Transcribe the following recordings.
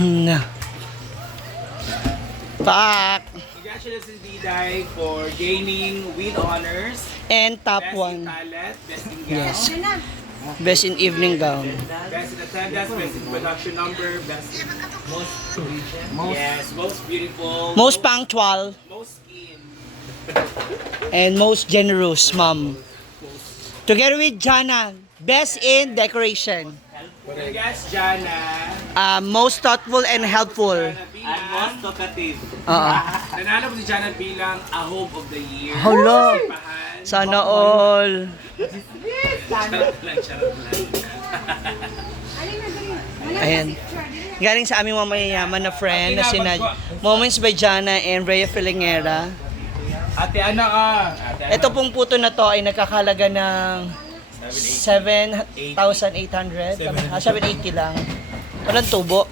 Na. Pak. Congratulations, Diday, for gaining with honors. And top Best in one. talent, best in gown, Yes. Best in evening gown. best in attendance, best in production number, best in most beautiful, Most punctual most skin. and most generous, ma'am. Together with Jana, best in decoration. Congrats, Jana. Most thoughtful and helpful. Jana bilang, talkative. nanalo po si Jana bilang a hope of the year. Hello. Sipahan. Sana all. Charot lang, charot lang. Ayan. Galing sa aming mga mayayaman na friend na sina Moments by Jana and Rhea Filingera. Ate Ana ka. Ito pong puto na to ay nakakalaga ng 7,800. 780 lang. Walang tubo.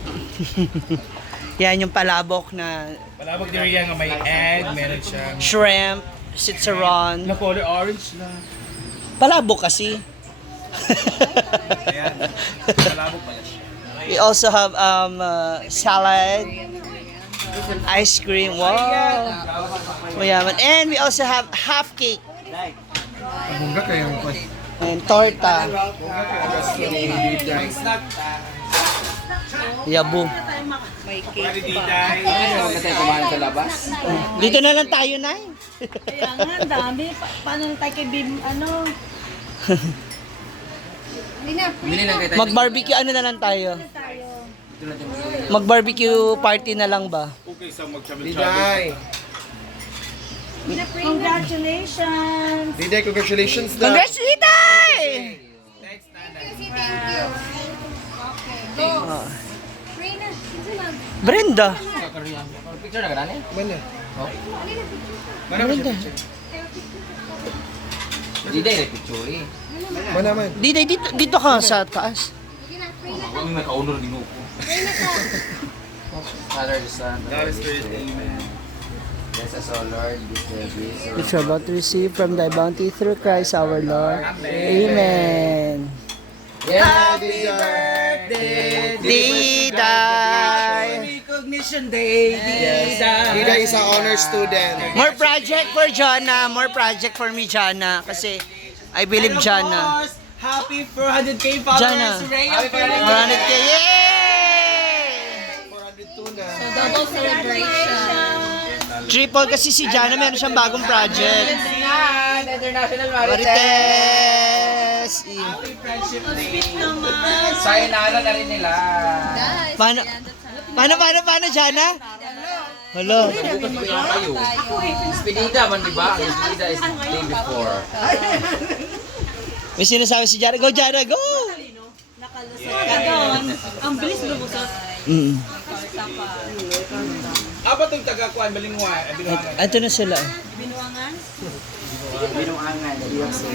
Yan yung palabok na Palabog ni Rhea nga may egg, meron siyang shrimp, sitsaron. na color orange na. Palabok kasi. Ayan. Palabog pala siya. We also have salad, ice cream. Wow. Mayaman. And we also have half cake. Bunga kayo po. And torta. Snack. Yabu. Pwede Diday. Kumain sa labas? Dito na lang tayo, Nay. Kaya nga, ang dami. Paano na tayo kay Bim, ano? Bili lang kayo tayo. Mag-barbecue ano na lang tayo? Mag-barbecue party na lang ba? Okay, sa magchamil-chamil. Diday! Congratulations! Diday, congratulations na! Congrats, Itay! Next, Nanay. Brenda. Picture na ka na Mana? Brenda. Hindi dahil picture eh. Mana man? Dito ka sa taas. Kami may ka-honor din ako. Father, the Son, the God Holy is Spirit, Spirit. amen. Bless us, O Lord, this day, this Which we're about to receive from thy bounty through Christ our Lord. Amen. Happy birthday, Diday! Recognition Day, Diday is a honor student. More project for Jana. More project for me, Jana. Kasi I believe Jana. Happy 400k followers, Jana. Rhea. 400K. Yay! 402 na. Double celebration! Triple kasi si Jana meron siyang bagong project. International Marites! Happy Friendship Day. Sayonara na rin nila. Paano, Jana? Hello. Bukas pa yung kayo. Despedida man, di ba? Ang despedida is day before. May sinasabi si Jana. Go, Jana, go! Nakalusot ka doon. Ang bilis lumusot. Mm. Aba itong taga-kuan, balingwa. Ito na sila. Binuangan?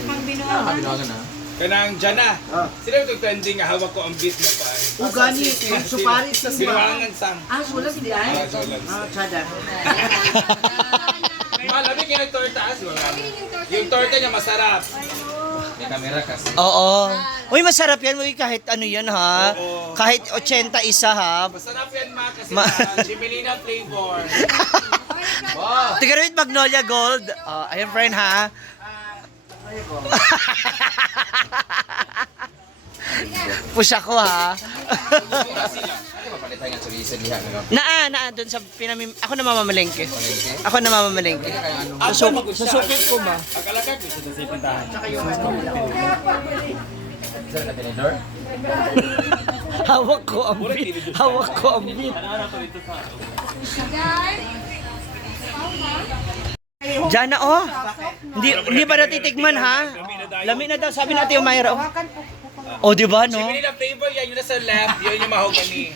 Pang binawagan na. Kanang Jana. Sila itong trending nga hawak ko ang beat na pa. Ugani, supari sa Binuangan sang. sulat di ay? Sulat. Chada. Malami kayo ng torta. Yung torta niya masarap. May camera kasi. Oo. Uy, masarap yan. Uy, kahit ano yan, ha? Oo. Kahit 80 isa, ha? Masarap yan ma kasi Ma- Jimelina flavor. Wow! Together with Magnolia Gold. Ayan, friend, ha? Push ako, ha? Ano mapalit tayo nga sa reason liha nga Naa, dun sa ako na mamamalengke. Ako na mamamalengke. Susukit ko ba? Pagkalagag dito sa sipuntahan. Sir, na tinidor? Hawak ko ang beat. Hawak ko ang beat. Jana, oh. Hindi ba natitikman, ha? Lami na daw. Sabi natin yung Mayra, oh. Oh, di ba, no? Jimelina flavor yan, yung nasa left, yun yung mahogany.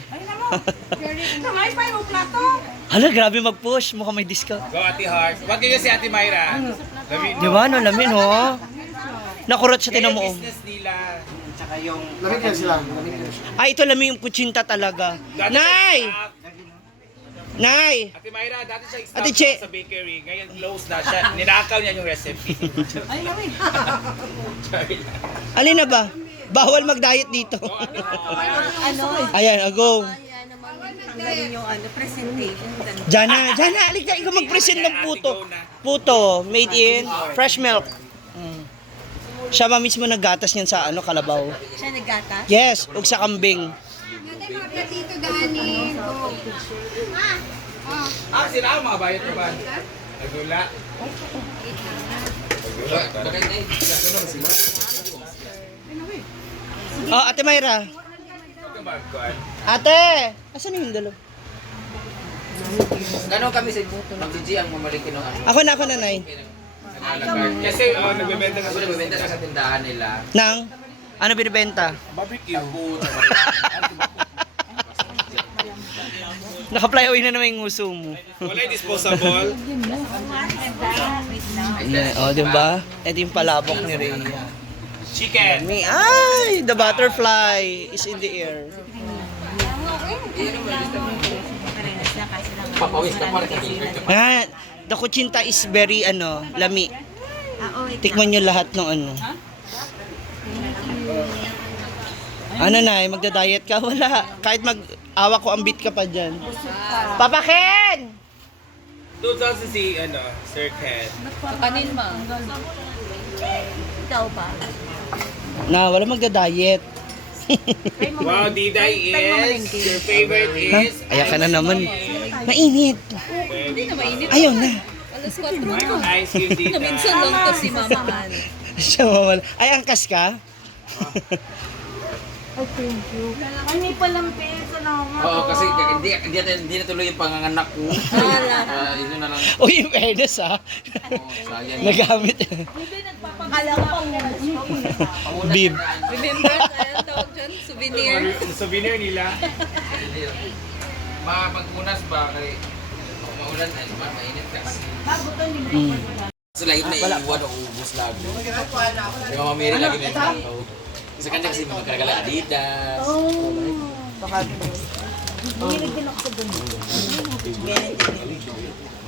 Kamay pa yung plato. Hala, grabe mag-push. Mukhang may discount. Go Ate Heart. Wag kayo si Ate Myra. Di ba, no? Lami, no? Nakurot siya, tinan mo, oh. business nila. Tsaka yung... Lamig ka sila. Ay, ito lami yung kutsinta talaga. Nay! Nay! Ate Myra, dati siya Ate staff Che. sa bakery. Ngayon close na siya. Ninakaw niya yung recipe. Ay, lami. Sorry lang. Alin na ba? Bawal mag-diet dito. Ano? Ayan, go. tanggalin yung presentation. Jana, alik na, ikaw mag-present ng puto. Puto, made in fresh milk. Siya ba mismo naggatas niyan sa kalabaw? Siya naggatas? Yes, ug sa kambing. Dito Dani. Sila ang mga bayad ko ba? Nagula. Bakit na Oh, Ate Mayra. Ate, asan yung dalaw? Gano'n kami sa Mag-GG ang mamalikin ng ano. Ako na, Nay. Kasi nagbebenta ka Kasi nagbibenta ka sa tindahan nila. Nang, ano binibenta? barbecue. Naka-fly away na naman yung nguso mo. Wala yung disposable. Oh, di ba? Ito yung palabok ni Rhea. Chicken. Ay, the butterfly is in the air. Papawis ka pa rin. Ah, the kuchinta is very lami. Tikman nyo lahat ng Ano na, magda-diet ka? Wala. Kahit mag-awa ko, ambit ka pa dyan. Papa Ken! 2,000 si, Sir Ken. Kanin mo. Ikaw ba? Na, wala magda-diet. Wow, Diday is, your favorite Ha? is... Ayan ka na naman. Mainit. Ayaw na. Alas 4 mo. Ice cream, Diday. Minsan lang to si Mama Han. Siya mawala. Ay, angkas ka? Hindi pa lang salamat. Oo, kasi hindi na tuloy yung panganganak ko. Yun na lang. Uy, in fairness Oo, sayang. Nagamit. Akala ko pang Bib. remember, ayun tawag dyan, souvenir. Yung souvenir nila. Pag-unas ba, kay maulan ay mainit kasi. So, lagi na iiwan o ubus lagi. Yung mga mamiri lagi na yung sa kanya kasi magkaragala Adidas.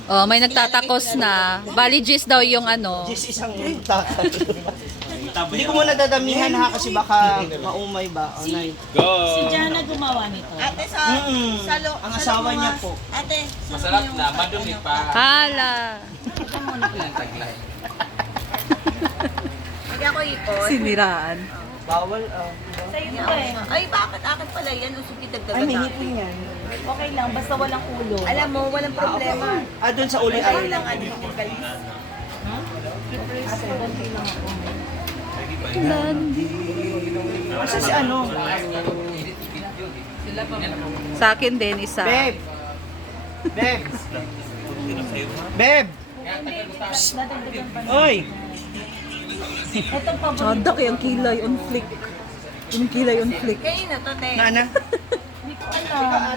Oh, may nagtatakos na. Bali G's daw yung Just isang takal. Hindi ko muna dadamihan ha kasi baka maumay ba. Oh, nay. Go! Diana gumawa nito. Ate Ang asawa niya po. Ate, Masarap na, madumi pa. Hala. Ang taglay. hindi ako ipon. Siniraan. Bawal. Sa'yo to eh. Ay, bakit akin pala yan? Usog kitagdagan natin. yan. Okay lang, basta walang ulo. Alam mo, walang problema. Doon sa uli ay. Lang ano yung galis. Asa si Sa akin din isa. Babe. Babe. Babe. Oy. Chadak yung kilay on flick. Yung kilay on flick. Kayo na to, te. Nana.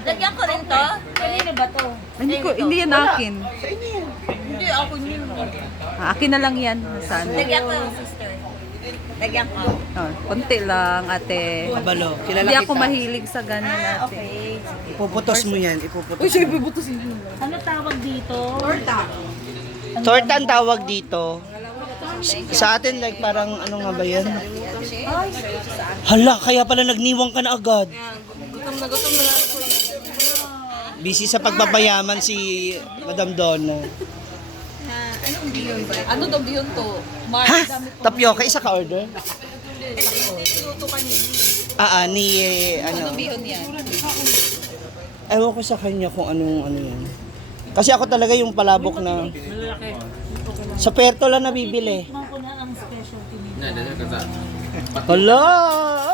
Lagyan ko rin to. Kanino ba to? Hindi yan akin. Hindi, ako yun. Akin na lang yan. Saan? Lagyan ko yung sister. Lagyan ko. Oh, konti lang, ate. Kabalo. Kilala Hindi kita. ako mahilig sa ganun, ate. Okay. Ipuputos mo yan. Ipuputos. Ano tawag dito? Torta. Torta ang tawag dito. Sa atin, like, parang ano nga ba yan? Hala, kaya pala nagniwang ka na agad. Gutom na ako. Busy sa pagpapayaman si Madam Donna. Anong biyon ba? Ano daw yun to? Ha? Tapioca, isa ka order? Niluto kanina. Ni ano. Bihon yan. Ewan ko sa kanya kung anong ano yan. Kasi ako talaga yung palabok na sa Perto lang nabibili. Tikman ko na ang specialty nito. Nadala ka sa... Hala!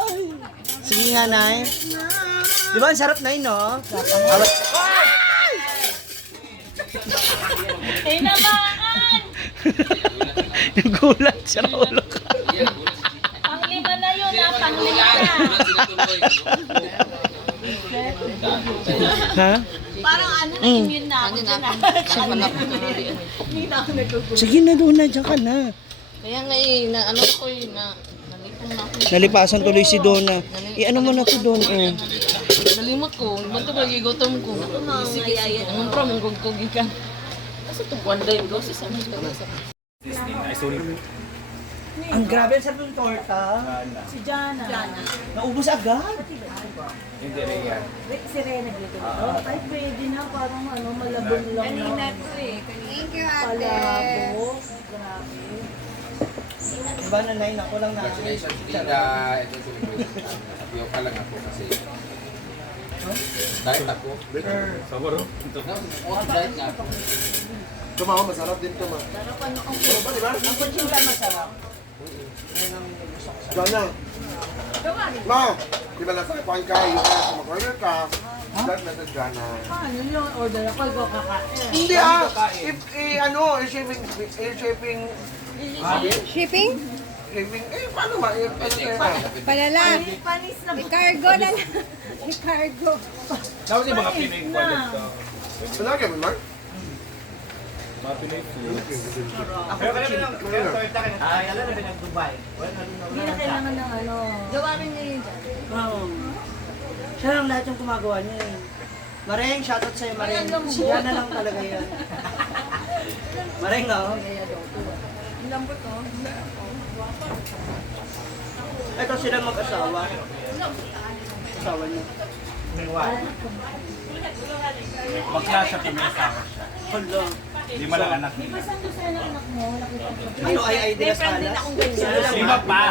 Ay! Sige nga, Nay. Di ba, ang sarap na yun, no? Eh naman! Nagulat siya, ulo ka. Panglima na yun ah, panglima na. Ha? Parang ano na immune na ako dyan ah. Sige na, doon na, dyan ka na. Kaya nga ano ko nalipong na ako. Nalipasan tuloy si Donna. Ano mo na to, Don? Nalimot ko, ba't ito magigutom ko? Sige, anong pro, mong gugkugi ka. Kasi ito, one day, boses, ano ito? Ang grabe sa yung torta. Si Jana. Naubos agad. Hindi rin yan. Si Rena dito. Ay, pwede na. Parang malabon lang Kanina na. to eh. Thank you, ate. Palabok. Grabe. Diba nanay, ako lang na. Congratulations, Tita. Ito celebrate. Tapio ka lang ako kasi. Diet ako. Saburo. Diet nga ako. Tuma, masarap din to, ma. Ang kutsinta masarap. Jana. Ma, di ba nasa kumain ka? Yung kumakorner ka. Dahil nasa Jana. Ano yung order ako? Ikaw kakain. Hindi shipping, Shipping? paano ma? Palala. Panis na. I-cargo na lang. I-cargo. Tapos yung mga Pinoy wallet ko. Malagyan mo, Mark? Mga Pinoy food. Pero kaya lang, kaya torta ka. Ay, alam na pinag-Dubai. Hindi na kailangan ng ano. Gawain niyo yun dyan. Oo. Siya lang lahat yung gumagawa niya eh. Mareng, shoutout sa'yo Mareng. Siya na lang talaga yan. Mareng, oh. Ang lambot to. Ito sila mag-asawa. Asawa niya. Magklasya kami asawa siya. Hello. Lima lang anak nila. Saan doon sa anak mo? Nakita ko. Ano ay de las Alas? Sila lang Lima ba? pa.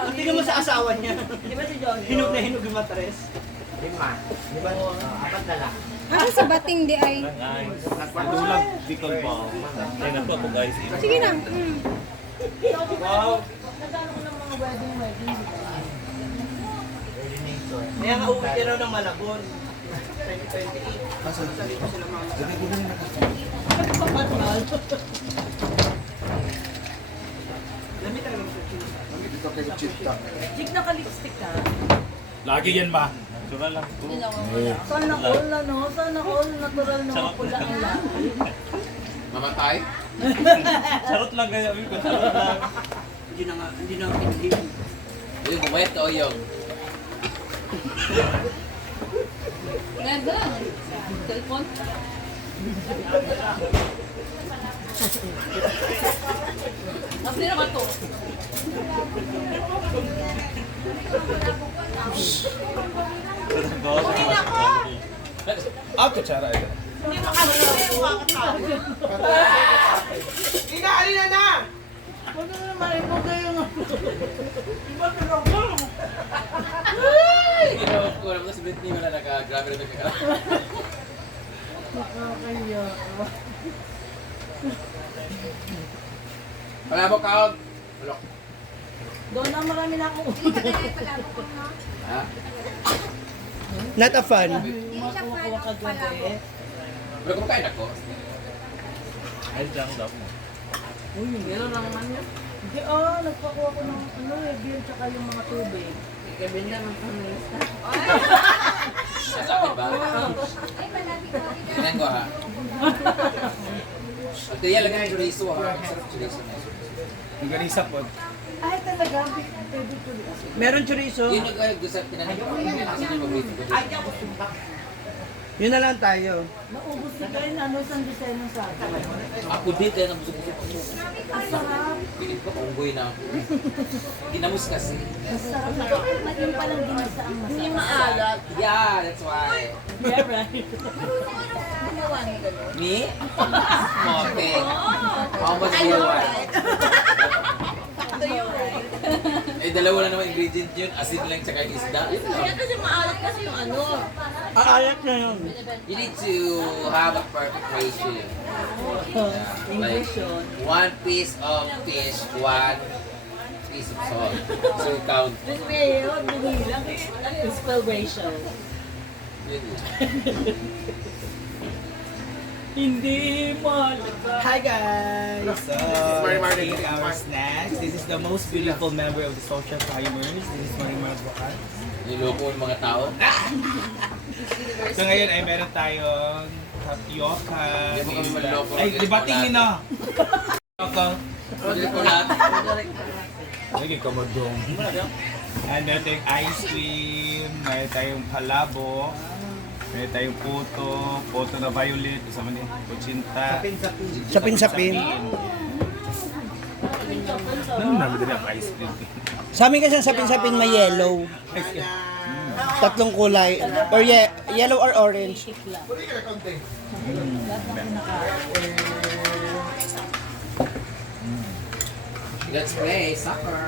Ang tingnan mo sa asawa niya. Di ba si John? Hinog na hinog yung matres. Ano sa bating di ay? Pandulag, Bicol po. Kaya na po ako guys. Sige na. Wow. Nagano ko ng mga wedding. Kaya nga uwi niya raw ng Malabon. 2028. Sabi ko sila mga Lamit talaga sa cheese. Dito kay Chita. Jig naka-lipstick ka. Lagi yan ba? Sura lang. Sana all ano? Sana all natural na mapula ang lahat. Mamatay? Charot lang kaya. Charot lang. Hindi na hindi. Yung bumayat ka o yung. Ganda lang. Cellphone. Kasi naman to. Ah, kutsara ito. Inaalina na! Ano naman ito kayo nga? Ginawa ko naman si Britney wala naka-grabe na nagkakala. Nakakaya. Wala mo kaon. Wala. Doon na marami na akong Ha? Not a fan. kumakuha ka gabi. Wala kumakain ako. Ay, dyan daw mo. Uy, meron lang naman yun. Hindi, nagpakuha ko ng beer tsaka yung mga tubig. Kabinda ng pamilista. Sa akin ba? Tingnan ko ha. At kaya lang yung chorizo ha. Sarap chorizo na. Ang ganisa po. Ay, talaga, pwede ko din. Meron chorizo. Yun yung gusto at tinanin ko. Kasi yung paborito ko. Yun na lang tayo. Naubos na kayo na isang design ng sa akin. Ako dito yan ang busog-busog ako. Ang sarap. Pilit ko unggoy na ako. Ginamos kasi. Ang sarap na ito. Maging palang ginasa ang masarap. Hindi maalat. Yeah, that's why. Yeah, right. Gumawa ng gano'n. Me? Mote. How much do you want? Do you right? Eh, dalawa lang naman ingredient yun. Asin lang tsaka yung isda. Kaya kasi maalat kasi yung ano. Aayat na yun. You need to have a perfect ratio. English yun. 1 piece of fish, 1 piece of salt. So you count. This way yun, binilang. Spell ratio. Yun. Hindi mal. Hi guys! So, Marimar let's din. take our snacks. This is the most beautiful member of the social climbers. This is Marimar Bukas. Niloko yung mga tao. So ngayon ay meron tayong tapioca. Hindi mo kami manloko. Ay, di ba tingin na? Tapioca. Pagkili ko lahat. Lagi ka madong. And meron tayong ice cream, meron tayong palabo, meron tayong puto na violet, kasama ni kuchinta. Sapin-sapin. Ano namin din ang ice cream? Sa amin kasi ang sapin-sapin may yellow. Tatlong kulay. Or yellow or orange. Let's play soccer.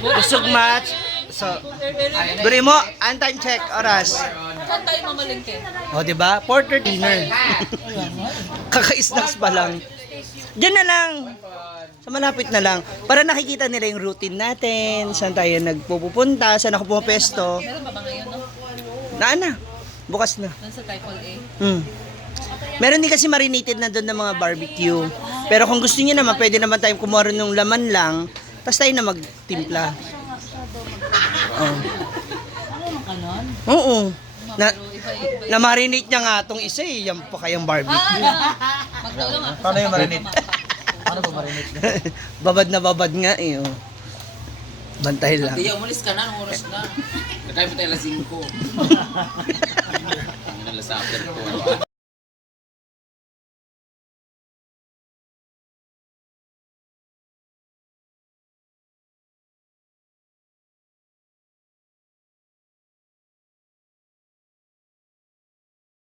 Busog match. So, guri mo, time check, oras. Saan tayo mamalingke? O, di ba? Porter dinner. Kaka-snacks pa lang. Diyan na lang. Sa malapit na lang. Para nakikita nila yung routine natin. Saan tayo nagpupunta. Saan ako pumapesto. Meron ba ngayon, no? Na. Bukas na. Doon sa Typhoon A. Meron din kasi marinated na doon ng mga barbecue. Pero kung gusto niyo naman, pwede naman tayong kumuha ng laman lang. Tapos tayo na magtimpla. Oo. Na-marinate niya nga itong isa eh. Yan pa kayang barbecue. Magdulong ako. Paano yung marinate? Paano ba marinate? Babad na babad nga eh. Oh. Bantay lang. Kaya umalis ka na, anong oras na? Nakain mo tayo alas 5. Ang alas after ko.